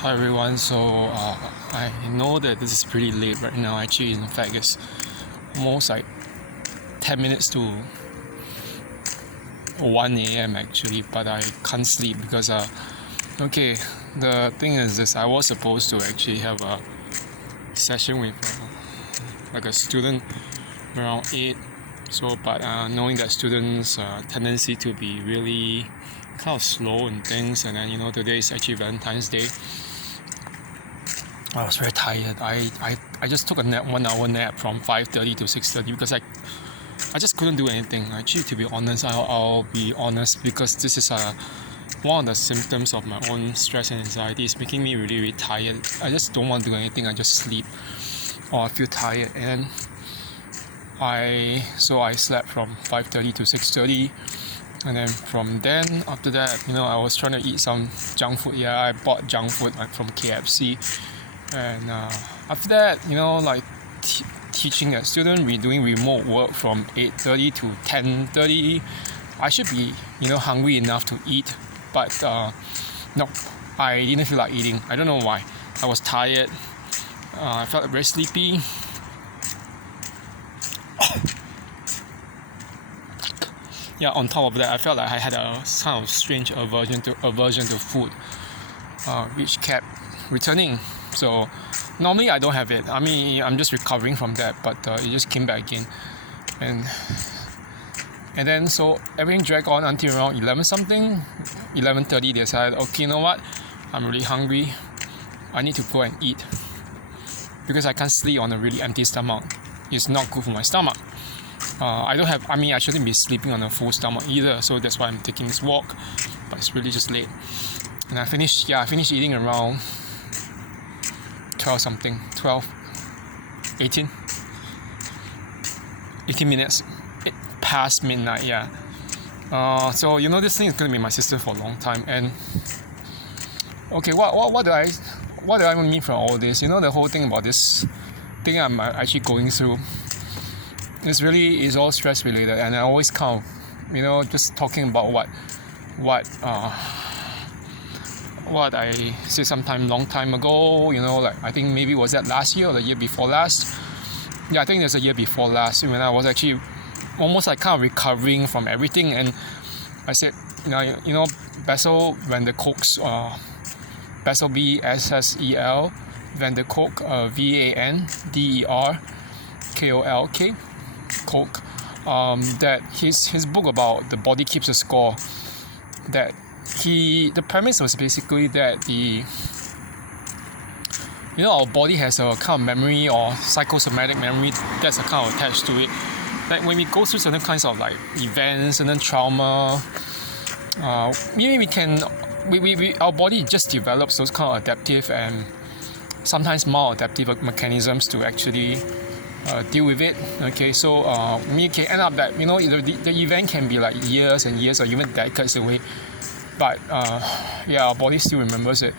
Hi everyone. I know that this is pretty late right now. Actually, in fact, it's almost like 10 minutes to 1 a.m. actually, but I can't sleep because the thing is this: I was supposed to actually have a session with like a student around 8. But knowing that students' tendency to be really kind of slow in things, and then today is actually Valentine's Day. I was very tired. I just took a 1 hour nap from 5:30 to 6:30 because I just couldn't do anything. Actually, to be honest, I'll be honest, because this is one of the symptoms of my own stress and anxiety. It's making me really, really tired. I just don't want to do anything. I just sleep, or I feel tired, and I slept from 5:30 to 6:30. And then from then, after that, I was trying to eat some junk food. Yeah, I bought junk food from KFC. And after that, teaching a student, we're doing remote work from 8:30 to 10:30. I should be, hungry enough to eat. But no, I didn't feel like eating. I don't know why. I was tired. I felt very sleepy. Yeah, on top of that, I felt like I had a kind of strange aversion to food, which kept returning. So normally I don't have it. I mean, I'm just recovering from that, but it just came back again, and then so everything dragged on until around 11:30. They decided, okay, you know what? I'm really hungry. I need to go and eat, because I can't sleep on a really empty stomach. It's not good for my stomach. I shouldn't be sleeping on a full stomach either, so that's why I'm taking this walk, but it's really just late. And I finished eating around 18 minutes past midnight, yeah. So this thing is going to be my sister for a long time. And okay, what do I mean from all this? The whole thing about this thing I'm actually going through, is all stress related, and I always kind of, just talking about what I said sometime long time ago. I think maybe was that last year or the year before last. Yeah, I think there's a year before last, when I was actually almost like kind of recovering from everything, and I said, Bessel Van der Kolk's Bessel, Bessel, Van der Kolk, VANDERKOLK, Kolk, that his book about the body keeps a score, that the premise was basically that our body has a kind of memory, or psychosomatic memory, that's a kind of attached to it. Like when we go through certain kinds of like events, certain trauma, maybe our body just develops those kind of adaptive and sometimes maladaptive mechanisms to actually deal with it. Okay, so we can end up that the event can be like years and years or even decades away, but our body still remembers it,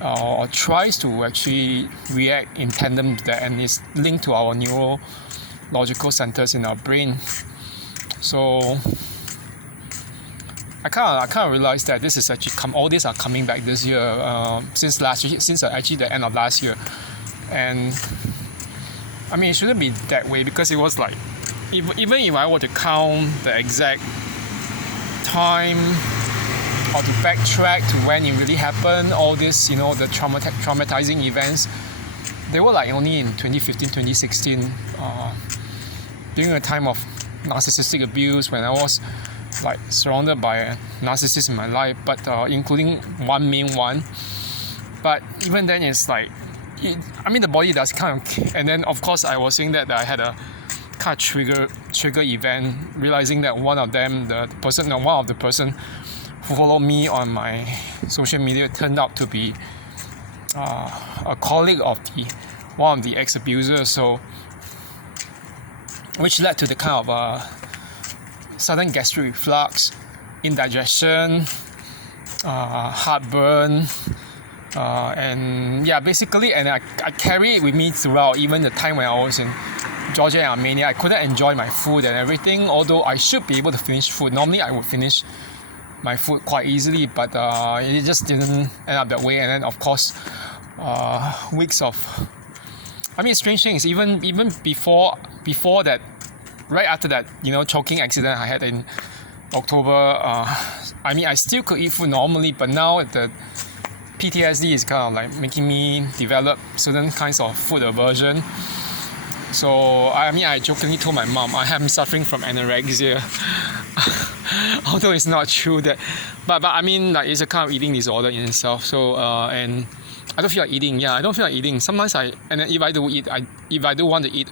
or tries to actually react in tandem to that, and is linked to our neurological centers in our brain. So I kind of realized that this is actually all these are coming back this year, since actually the end of last year. And I mean, it shouldn't be that way, because it was like, even if I were to count the exact time, or to backtrack to when it really happened, all this, the traumatizing events, they were like only in 2015, 2016, during a time of narcissistic abuse, when I was like surrounded by narcissists in my life, but including one main one. But even then, it's like, the body does kind of, and then of course I was saying that I had a kind of trigger event, realizing that one of the person who followed me on my social media turned out to be a colleague of one of the ex-abusers, so which led to the kind of sudden gastric reflux, indigestion, heartburn, and yeah, basically, and I carry it with me throughout, even the time when I was in Georgia and Armenia. I couldn't enjoy my food and everything, although I should be able to finish food. Normally I would finish my food quite easily, but it just didn't end up that way. And then of course, weeks of, I mean, strange things. Even before that, right after that, choking accident I had in October. I mean, I still could eat food normally, but now the PTSD is kind of like making me develop certain kinds of food aversion. So I jokingly told my mom I am suffering from anorexia, although it's not true that, but I mean, like, it's a kind of eating disorder in itself. So and I don't feel like eating. Yeah, I don't feel like eating. Sometimes if I do eat, if I do want to eat,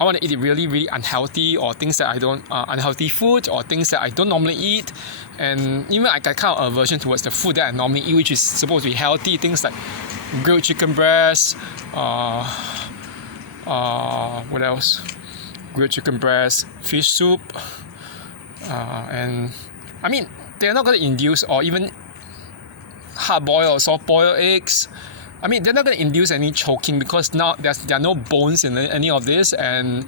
I want to eat really, really unhealthy, or things that I don't, unhealthy food, or things that I don't normally eat. And even I got kind of aversion towards the food that I normally eat, which is supposed to be healthy. Things like grilled chicken breast, what else? Grilled chicken breast, fish soup, and I mean, they're not going to induce, or even hard-boiled or soft-boiled eggs. I mean, they're not going to induce any choking, because now there are no bones in any of this, and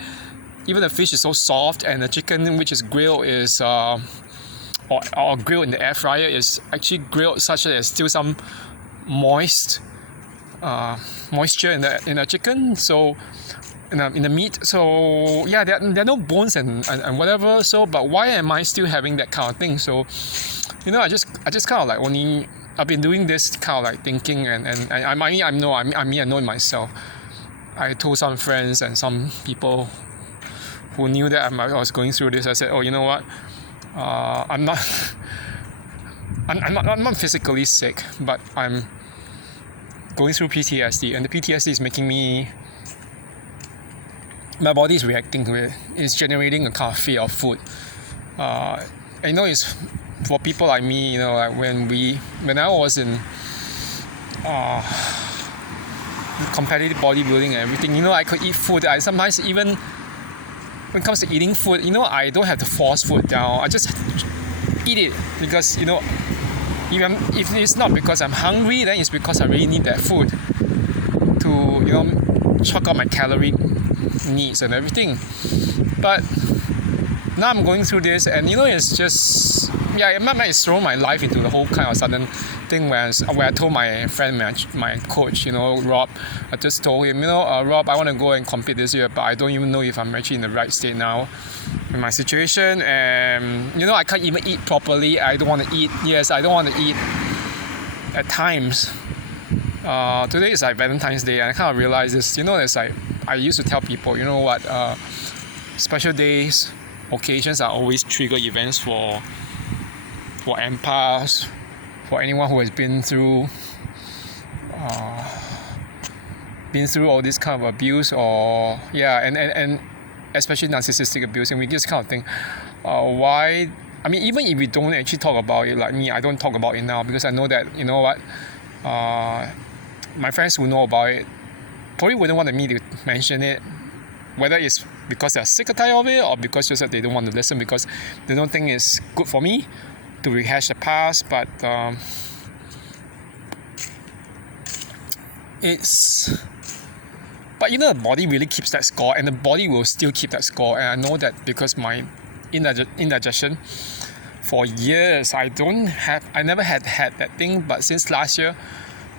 even the fish is so soft, and the chicken, which is grilled, is or grilled in the air fryer, is actually grilled such that there's still some moisture in the chicken. So in the meat. So yeah, there are no bones and whatever. So, but why am I still having that kind of thing? So, I just kind of like only. I've been doing this kind of like thinking, and I know it myself. I told some friends and some people who knew that I was going through this. I said, oh, you know what? I'm not physically sick, but I'm going through PTSD, and the PTSD is making me. My body is reacting to it. It's generating a kind of fear of food. It's for people like me, like when I was in competitive bodybuilding and everything, I could eat food. I sometimes, even when it comes to eating food, I don't have to force food down. I just eat it because, if it's not because I'm hungry, then it's because I really need that food to, chalk out my calorie needs and everything. But now I'm going through this, and it's just, it might throw my life into the whole kind of sudden thing where I told my friend, my coach, Rob, I just told him, Rob, I want to go and compete this year, but I don't even know if I'm actually in the right state now in my situation, and I can't even eat properly. I don't want to eat. Yes, I don't want to eat at times. Today is like Valentine's Day, and I kind of realized this. It's like I used to tell people, special days, occasions are always trigger events for empaths, for anyone who has been through all this kind of abuse, or and especially narcissistic abuse, and we just kind of think, why? I mean, even if we don't actually talk about it, like me, I don't talk about it now because I know that my friends who know about it probably wouldn't want me to mention it, whether it's because they're sick or tired of it, or because just that they don't want to listen because they don't think it's good for me to rehash the past. But the body really keeps that score, and the body will still keep that score. And I know that because my indigestion for years, I never had that thing, but since last year,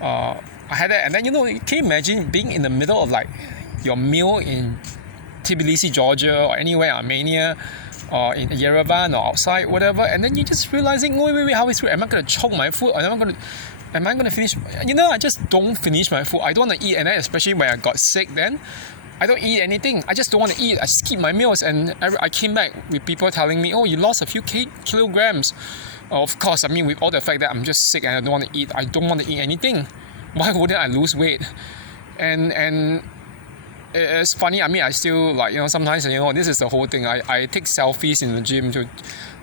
I had that. And then can you imagine being in the middle of like your meal in Tbilisi, Georgia, or anywhere, Armenia, or in Yerevan, or outside, whatever, and then you're just realizing, wait, how is through? Am I going to choke my food? Or am I going to finish? I just don't finish my food. I don't want to eat, and then especially when I got sick, then I don't eat anything. I just don't want to eat. I skip my meals, and I came back with people telling me, oh, you lost a few kilograms. Of course, I mean, with all the fact that I'm just sick and I don't want to eat, I don't want to eat anything. Why wouldn't I lose weight? And it's funny. I mean, I still sometimes this is the whole thing. I take selfies in the gym to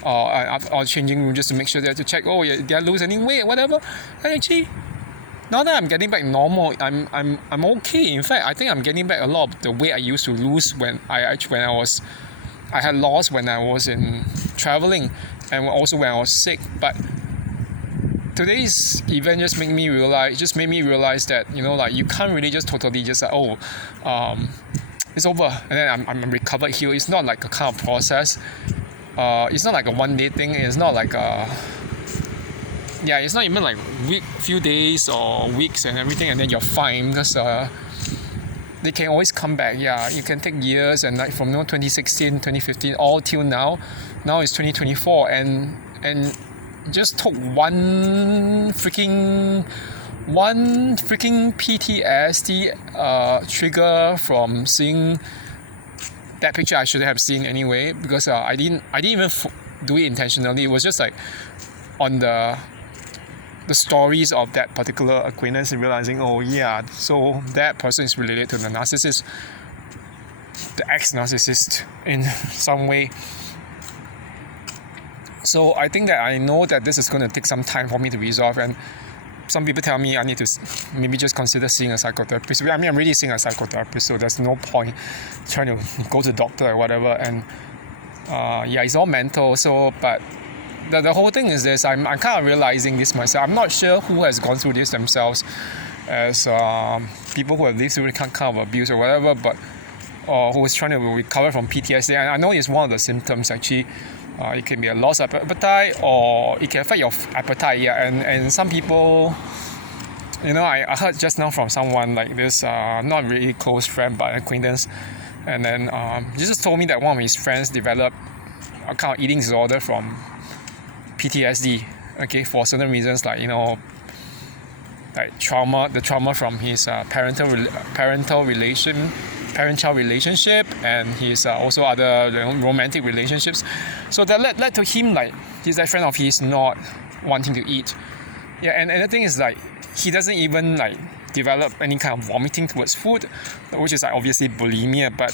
or changing room just to make sure that to check, did I lose any weight, whatever. And actually, now that I'm getting back normal, I'm okay. In fact, I think I'm getting back a lot of the weight I used to lose when I had lost when I was in traveling, and also when I was sick. But today's event just made me realize that you can't really just totally just like, it's over and then I'm recovered, healed. It's not like a kind of process. It's not like a one day thing. It's not like yeah, it's not even like few days or weeks and everything, and then you're fine because they can always come back. Yeah, you can take years, and like from 2016, 2015, all till now. Now it's 2024, and just took one freaking PTSD trigger from seeing that picture. I should have seen anyway, because I didn't even do it intentionally. It was just like on the stories of that particular acquaintance and realizing, oh yeah, so that person is related to the narcissist, the ex-narcissist in some way. So I think that I know that this is going to take some time for me to resolve, and some people tell me I need to maybe just consider seeing a psychotherapist. I mean, I'm already seeing a psychotherapist, so there's no point trying to go to the doctor or whatever. And yeah, it's all mental. So, but the whole thing is this: I'm kind of realizing this myself. I'm not sure who has gone through this themselves, as people who have lived through kind of abuse or whatever, but who is trying to recover from PTSD. And I know it's one of the symptoms actually. It can be a loss of appetite, or it can affect your appetite. Yeah, and some people, I heard just now from someone like this, not really close friend but acquaintance, and then he just told me that one of his friends developed a kind of eating disorder from PTSD. Okay, for certain reasons, like like the trauma from his parental relationship, and his also other romantic relationships. So that led to him, like, that friend of his not wanting to eat. Yeah, and the thing is, like, he doesn't even like develop any kind of vomiting towards food, which is like obviously bulimia, but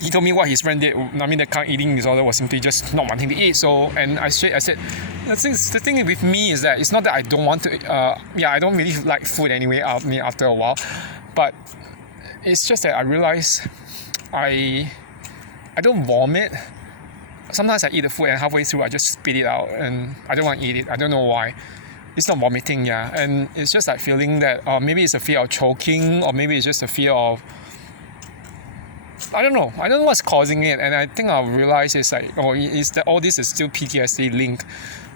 he told me what his friend did. I mean, the kind of eating disorder was simply just not wanting to eat. So, and I said, the thing with me is that it's not that I don't want to, I don't really like food anyway, after a while, but it's just that I realize I don't vomit. Sometimes I eat the food and halfway through I just spit it out and I don't want to eat it. I don't know why. It's not vomiting, yeah. And it's just like feeling that maybe it's a fear of choking, or maybe it's just a fear of, I don't know what's causing it. And I think I'll realize it's like, is that all this is still PTSD link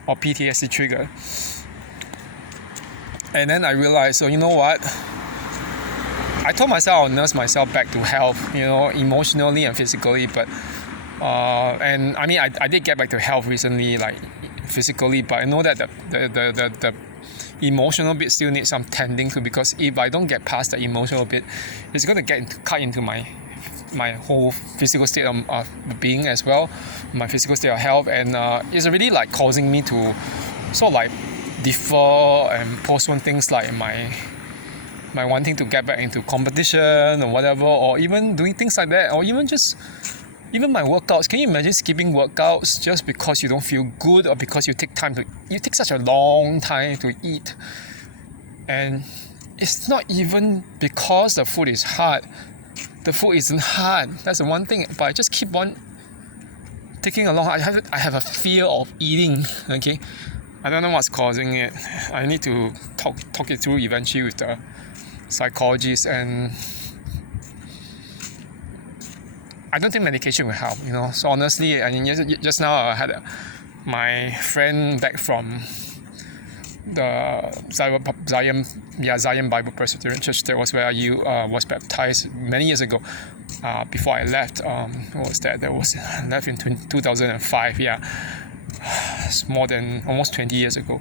or PTSD trigger. And then I realized, so you know what? I told myself I'll nurse myself back to health, emotionally and physically, but and I mean I did get back to health recently, like physically, but I know that the emotional bit still needs some tending to, because if I don't get past the emotional bit, it's going to cut into my whole physical state of being as well, my physical state of health, and it's already like causing me to sort of like defer and postpone things like my wanting to get back into competition or whatever, or even doing things like that, or even my workouts. Can you imagine skipping workouts just because you don't feel good, or because you take such a long time to eat? And it's not even because the food is hard. The food isn't hard. That's the one thing. But I just keep on taking a long. I have a fear of eating. Okay, I don't know what's causing it. I need to talk it through eventually with the psychologist, and I don't think medication will help. So honestly, I mean, just now I had my friend back from the Zion Bible Presbyterian Church. That was where I was baptized many years ago. Before I left, what was that? I left in 2005. Yeah, it's more than almost 20 years ago.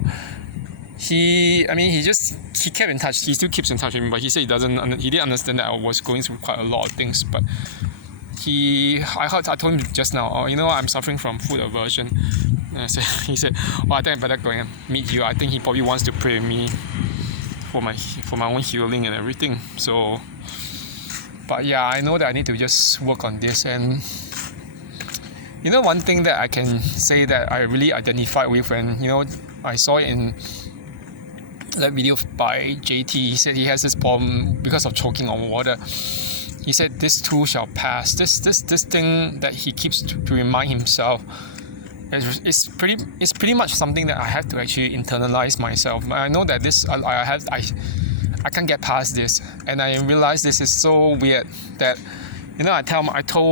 He kept in touch. He still keeps in touch with me, but he said he didn't understand that I was going through quite a lot of things. But I told him just now, I'm suffering from food aversion. And he said, I think I better go and meet you. I think he probably wants to pray with me for my own healing and everything. So, but yeah, I know that I need to just work on this. And one thing that I can say that I really identified with, and I saw it in that video by JT. He said he has this problem because of choking on water. He said this too shall pass. This thing that he keeps to remind himself, it's pretty much something that I have to actually internalize myself. I know that I can't get past this, and I realize this is so weird that I told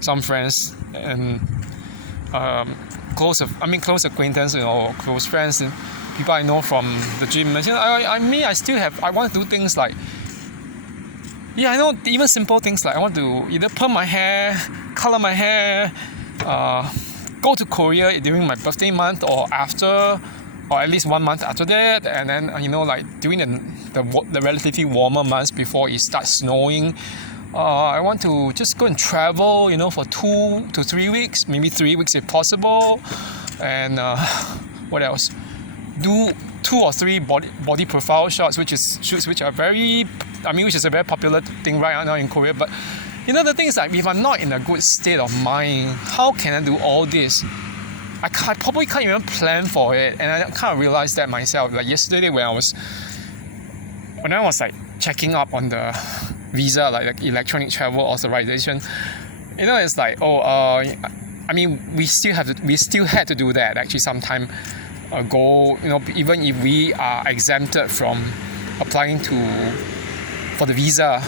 some friends, and close acquaintance, or close friends and people I know from the gym. And, I want to do things like, I know even simple things like I want to either perm my hair, color my hair, go to Korea during my birthday month or after, or at least 1 month after that, and then during the relatively warmer months before it starts snowing. I want to just go and travel, for 2 to 3 weeks, maybe 3 weeks if possible, and what else? Do 2 or 3 body profile shots, which is a very popular thing right now in Korea. But the thing is, like, if I'm not in a good state of mind, how can I do all this? I probably can't even plan for it, and I kind of realized that myself. Like yesterday when I was like checking up on the visa, like electronic travel authorization, it's like, we still had to do that actually some time ago. Even if we are exempted from applying for the visa,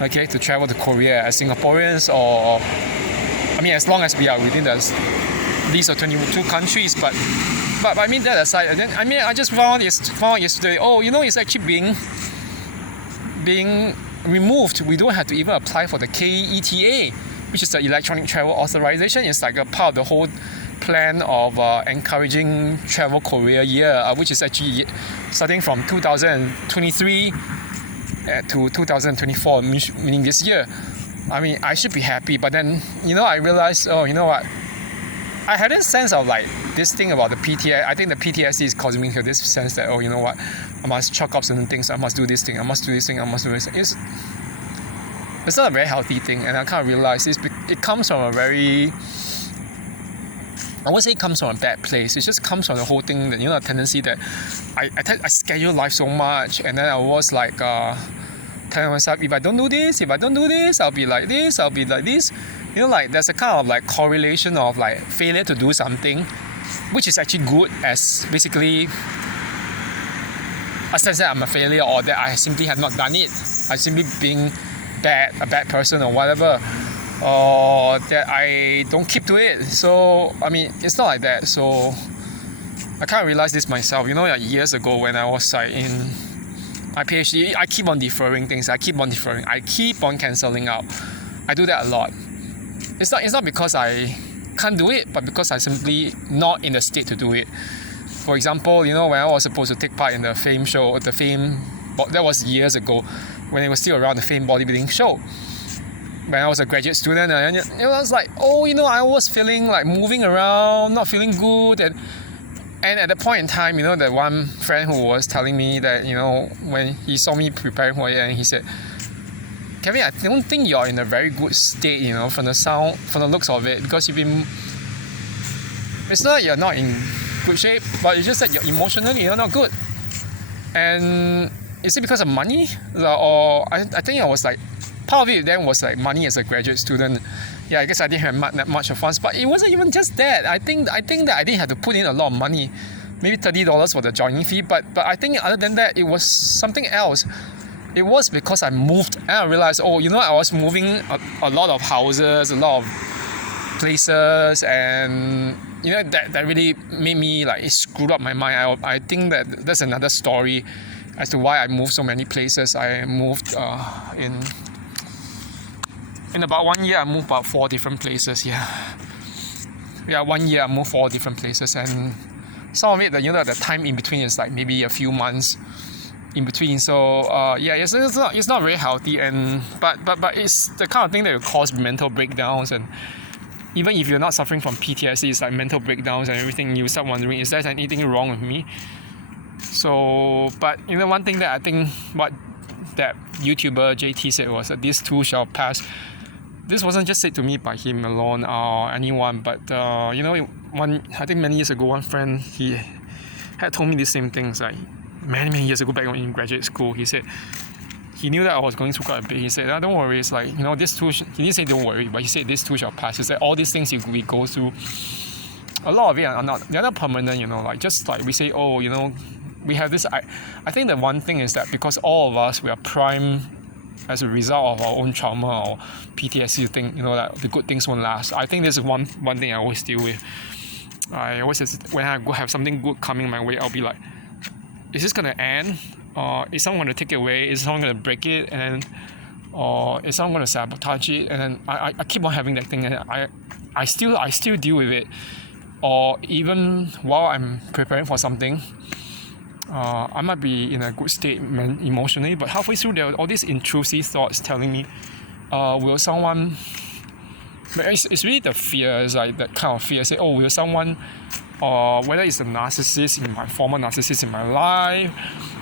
okay, to travel to Korea as Singaporeans, or as long as we are within the list of 22 countries. But that aside, and then I just found yesterday, it's actually being removed. We don't have to even apply for the KETA, which is the electronic travel authorization. It's like a part of the whole plan of encouraging Travel Korea year, which is actually starting from 2023 to 2024, meaning this year. I should be happy, but then I realized, what, I had this sense of like this thing about the PTSD. I think the PTSD is causing me to this sense that, what, I must chalk up certain things, I must do this thing, I must do this thing, I must do this thing. It's not a very healthy thing, and I kind of realized it comes from a very, I won't say it comes from a bad place. It just comes from the whole thing that, a tendency that I schedule life so much, and then I was like telling myself, if I don't do this, I'll be like this, I'll be like this. There's a kind of like correlation of like failure to do something, which is actually good, as basically a sense that I'm a failure, or that I simply have not done it. I simply being a bad person or whatever, or that I don't keep to it. So it's not like that. So I kind of realized this myself. Like years ago when I was like in my PhD, I keep on deferring things. I keep on cancelling out. I do that a lot. It's not because I can't do it, but because I'm simply not in the state to do it. For example, when I was supposed to take part in the Fame show, that was years ago, when it was still around, the Fame bodybuilding show. When I was a graduate student, and it was like, I was feeling like moving around, not feeling good, and at the point in time, that one friend who was telling me that, when he saw me preparing for it, and he said, Kevin, I don't think you're in a very good state, from the looks of it, because it's not that you're not in good shape, but it's just that you're emotionally, not good. And is it because of money? Or I think I was like, part of it then was like money as a graduate student. Yeah, I guess I didn't have that much of funds, but it wasn't even just that. I think that I didn't have to put in a lot of money, maybe $30 for the joining fee, but I think other than that, it was something else. It was because I moved, and I realized, I was moving a lot of houses, a lot of places, and that really made me like, it screwed up my mind. I think that's another story as to why I moved so many places. I moved in about 1 year, I moved about 4 different places. Yeah, 1 year I moved 4 different places, and some of it, the time in between is like maybe a few months in between. So it's not very healthy, but it's the kind of thing that will cause mental breakdowns. And even if you're not suffering from PTSD, it's like mental breakdowns and everything. You start wondering, is there anything wrong with me? So, but one thing that I think what that YouTuber JT said was that this too shall pass. This wasn't just said to me by him alone or anyone, but I think many years ago, one friend, he had told me the same things, like many years ago back when in graduate school. He said he knew that I was going through quite a bit. He said, don't worry, it's like, this too, he didn't say don't worry, but he said this too shall pass. He said all these things we go through, a lot of it they're not permanent, like just like we say, we have this. I think the one thing is that because all of us, we are primed as a result of our own trauma or PTSD, think that the good things won't last. I think this is one thing I always deal with. I always when I go have something good coming my way, I'll be like, is this gonna end? Or is someone gonna take it away? Is someone gonna break it? Or is someone gonna sabotage it? And then I keep on having that thing, and I still deal with it. Or even while I'm preparing for something, I might be in a good state emotionally, but halfway through there are all these intrusive thoughts telling me, will someone... But it's really the fear, it's like that kind of fear. Say, oh, will someone, or whether it's a narcissist in my former narcissist in my life,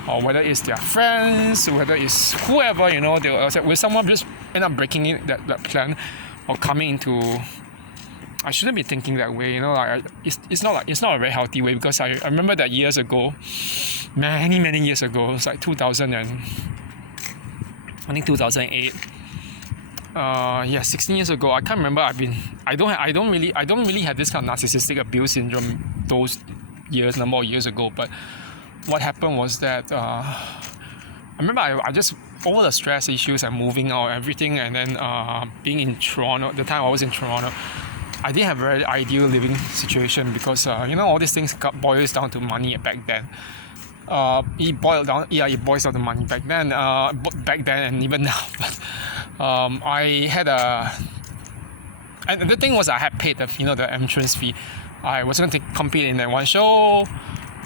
or whether it's their friends, whether it's whoever, they'll say, will someone just end up breaking it, that plan, or coming into... I shouldn't be thinking that way, like it's not a very healthy way, because I remember that years ago, many years ago, it's like 2008. 16 years ago. I can't remember. I don't really have this kind of narcissistic abuse syndrome those number of years ago. But what happened was that I remember I just, over the stress issues and moving out, everything, and then being in Toronto. The time I was in Toronto, I didn't have a very ideal living situation, because all these things boils down to money back then. It boils down to money back then. And even now. But I had and the thing was, I had paid the entrance fee. I was going to compete in that one show,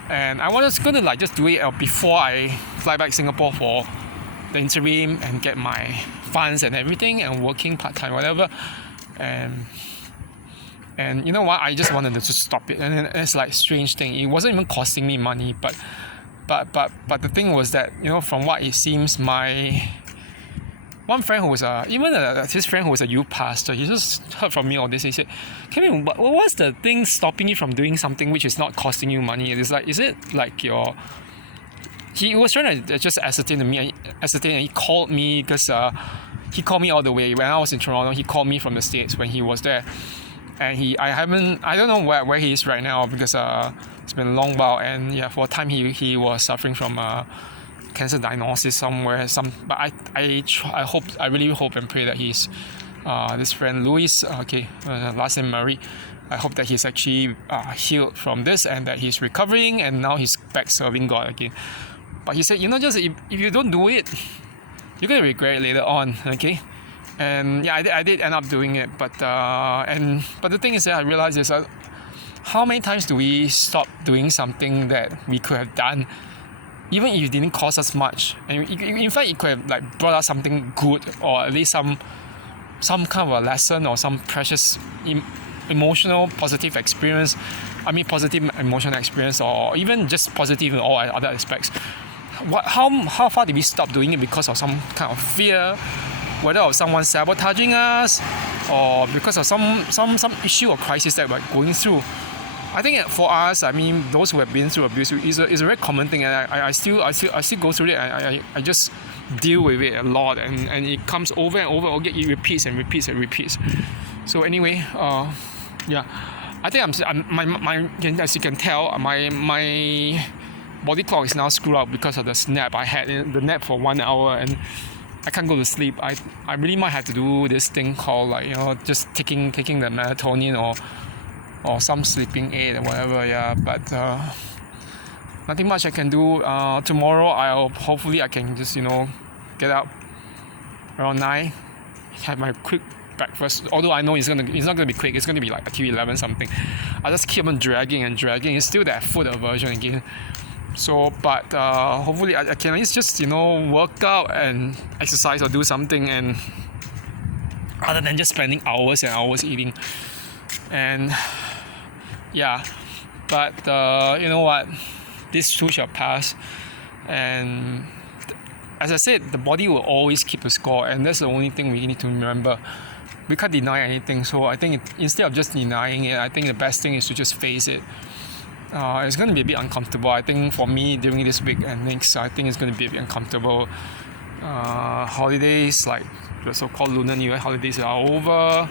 and I was going to just do it before I fly back Singapore for the interim and get my funds and everything, and working part-time, whatever. And you know what? I just wanted to just stop it. And then it's like strange thing. It wasn't even costing me money, but the thing was that, from what it seems, my one friend who was his friend who was a youth pastor, he just heard from me all this. He said, Kevin, what's the thing stopping you from doing something which is not costing you money? It's like, is it like he was trying to just ascertain, and he called me, because he called me all the way when I was in Toronto. He called me from the States when he was there, and I don't know where he is right now, because it's been a long while, and for a time he was suffering from cancer diagnosis somewhere. But I really hope and pray that he's this friend Louis, last name Murray. I hope that he's actually healed from this, and that he's recovering, and now he's back serving God again. But he said, just if you don't do it, you're gonna regret it later on, okay? And I did end up doing it, but the thing is that I realized is that how many times do we stop doing something that we could have done, even if it didn't cost us much, and in fact it could have brought us something good, or at least some kind of a lesson, or some precious emotional positive emotional experience, or even just positive in all other aspects. How far did we stop doing it because of some kind of fear, whether of someone sabotaging us, or because of some issue or crisis that we're going through? I think for us, those who have been through abuse, is a very common thing, and I still go through it. I just deal with it a lot, and it comes over and over again. It repeats and repeats and repeats. So anyway, I think my as you can tell, my body clock is now screwed up because of the nap. I had the nap for 1 hour, and I can't go to sleep. I really might have to do this thing called just taking the melatonin or some sleeping aid or whatever. But nothing much I can do. Tomorrow hopefully I can just get up around 9, have my quick breakfast. Although I know it's not gonna be quick. It's gonna be like until 11 something. I just keep on dragging. It's still that food aversion again. So, but hopefully I can at least just work out and exercise or do something, and other than just spending hours and hours eating. And but you know what? This too shall pass. And as I said, the body will always keep the score, and that's the only thing we need to remember. We can't deny anything. So I think instead of just denying it, I think the best thing is to just face it. It's going to be a bit uncomfortable. I think for me during this week and next, I think it's going to be a bit uncomfortable. Holidays, like the so-called Lunar New Year holidays, are over.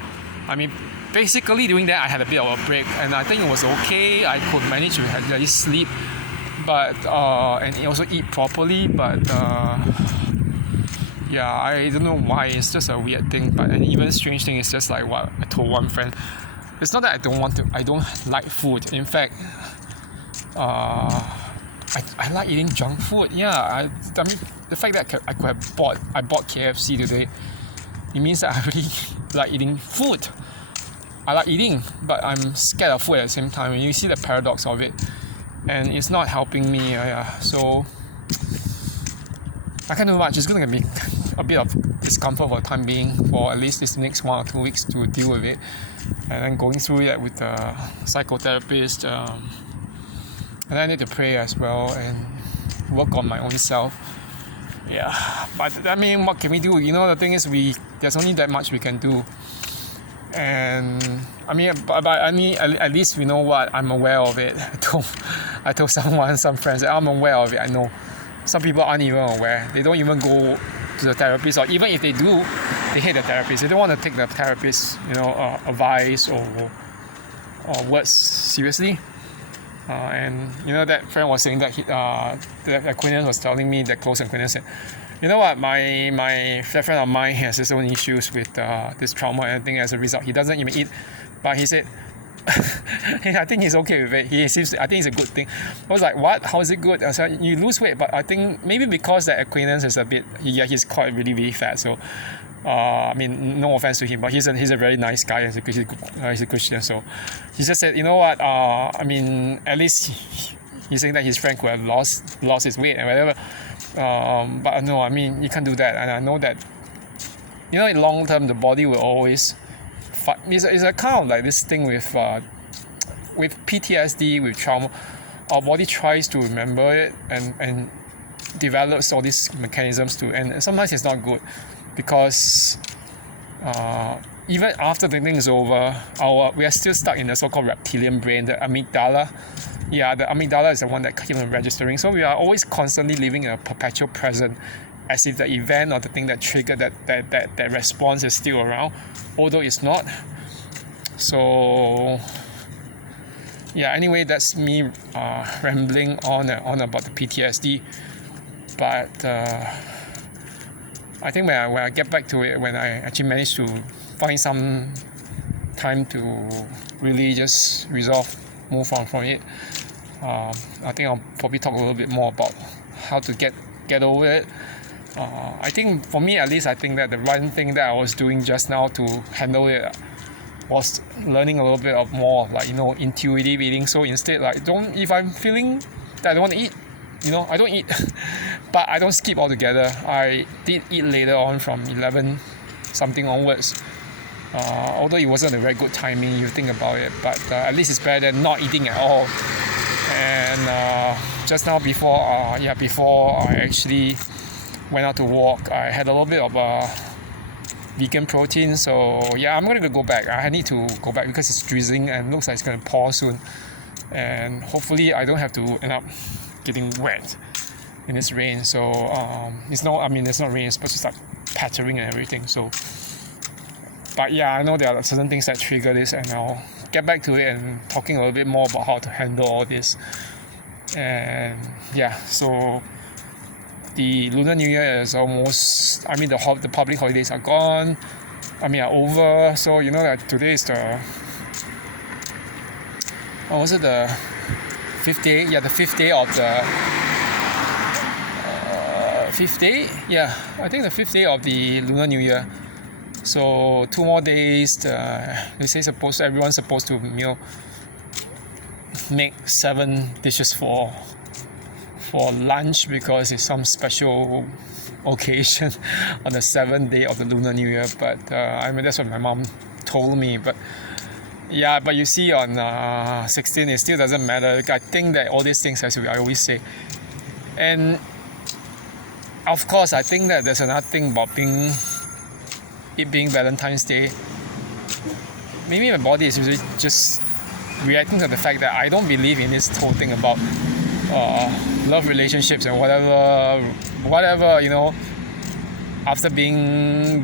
Basically doing that, I had a bit of a break, and I think it was okay. I could manage to at least sleep, but and also eat properly. But I don't know why. It's just a weird thing. But an even strange thing is just like what I told one friend. it's not that I don't like food. In fact, I like eating junk food. Yeah, I mean the fact that I bought KFC today, it means that I really like eating food. I like eating, but I'm scared of food at the same time. And you see the paradox of it, and it's not helping me. So I can't do much. It's gonna be a bit of discomfort for the time being, for at least this next 1 or 2 weeks to deal with it, and then going through that with the psychotherapist. And I need to pray as well and work on my own self. Yeah, but I mean, what can we do? The thing is, there's only that much we can do. And I mean, but I mean, at least we know what I'm aware of it. I told some friends that I'm aware of it. I know some people aren't even aware. They don't even go to the therapist, or even if they do, they hate the therapist. They don't want to take the therapist's advice or words seriously. And that friend was saying that the acquaintance was telling me, that close acquaintance said, you know what, my friend of mine has his own issues with this trauma and everything. As a result, he doesn't even eat, but he said I think he's okay with it. I think it's a good thing. I was like, what? How is it good? I said, you lose weight, but I think maybe because that acquaintance is a bit, he's quite really fat, so I mean, no offense to him, but he's a very nice guy. He's a Christian, so he just said, you know what? I mean, at least he's saying that his friend could have lost his weight and whatever. But no, I mean, you can't do that, and I know that. In long term, the body will always. It's a kind of like this thing with PTSD, with trauma. Our body tries to remember it and develops all these mechanisms too, and sometimes it's not good. Because even after the thing is over, we are still stuck in the so-called reptilian brain, the amygdala. Yeah, the amygdala is the one that keeps on registering. So we are always constantly living in a perpetual present, as if the event or the thing that triggered that response is still around, although it's not. So yeah, anyway, that's me rambling on and on about the PTSD. But I think when I get back to it, when I actually manage to find some time to really just move on from it, I think I'll probably talk a little bit more about how to get over it. I think for me at least, I think that the one thing that I was doing just now to handle it was learning a little bit of more like intuitive eating. So instead, if I'm feeling that I don't want to eat, I don't eat, but I don't skip altogether. I did eat later on from 11 something onwards, although it wasn't a very good timing, you think about it, but at least it's better than not eating at all. And just now before I actually went out to walk, I had a little bit of vegan protein. So yeah, I'm gonna go back. I need to go back because it's drizzling and looks like it's gonna pour soon, and hopefully I don't have to end up getting wet in this rain. So it's not rain, it's supposed to start pattering and everything. So but yeah, I know there are certain things that trigger this, and I'll get back to it and talking a little bit more about how to handle all this. And yeah, so the Lunar New Year is almost, the public holidays are gone, are over. So that today is the the 5th day? Yeah, the 5th day of the 5th day? Yeah, I think the 5th day of the Lunar New Year. So 2 more days. They say everyone's supposed to make 7 dishes for lunch, because it's some special occasion on the 7th day of the Lunar New Year. But that's what my mom told me. But yeah, but you see on 16, it still doesn't matter. I think that all these things, as I always say, and of course, I think that there's another thing about it being Valentine's Day. Maybe my body is usually just reacting to the fact that I don't believe in this whole thing about love relationships and whatever, after being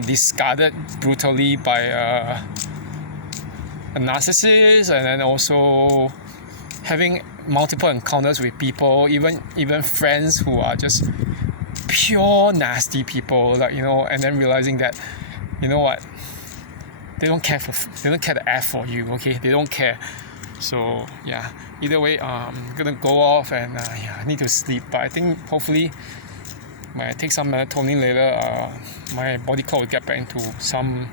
discarded brutally by a narcissist, and then also having multiple encounters with people, even friends who are just pure nasty people, and then realizing that, they don't care the F for you. Okay, they don't care. So yeah, either way, I'm gonna go off and I need to sleep. But I think hopefully when I take some melatonin later, my body clock will get back into some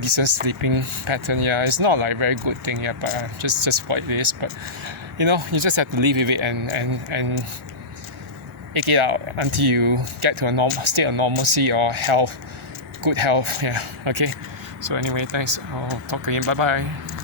decent sleeping pattern. Yeah, it's not like very good thing. Yeah, but just what it is. But you just have to live with it and ache it out until you get to a normal state of normalcy or good health. Yeah. Okay. So anyway, thanks. I'll talk again. Bye bye.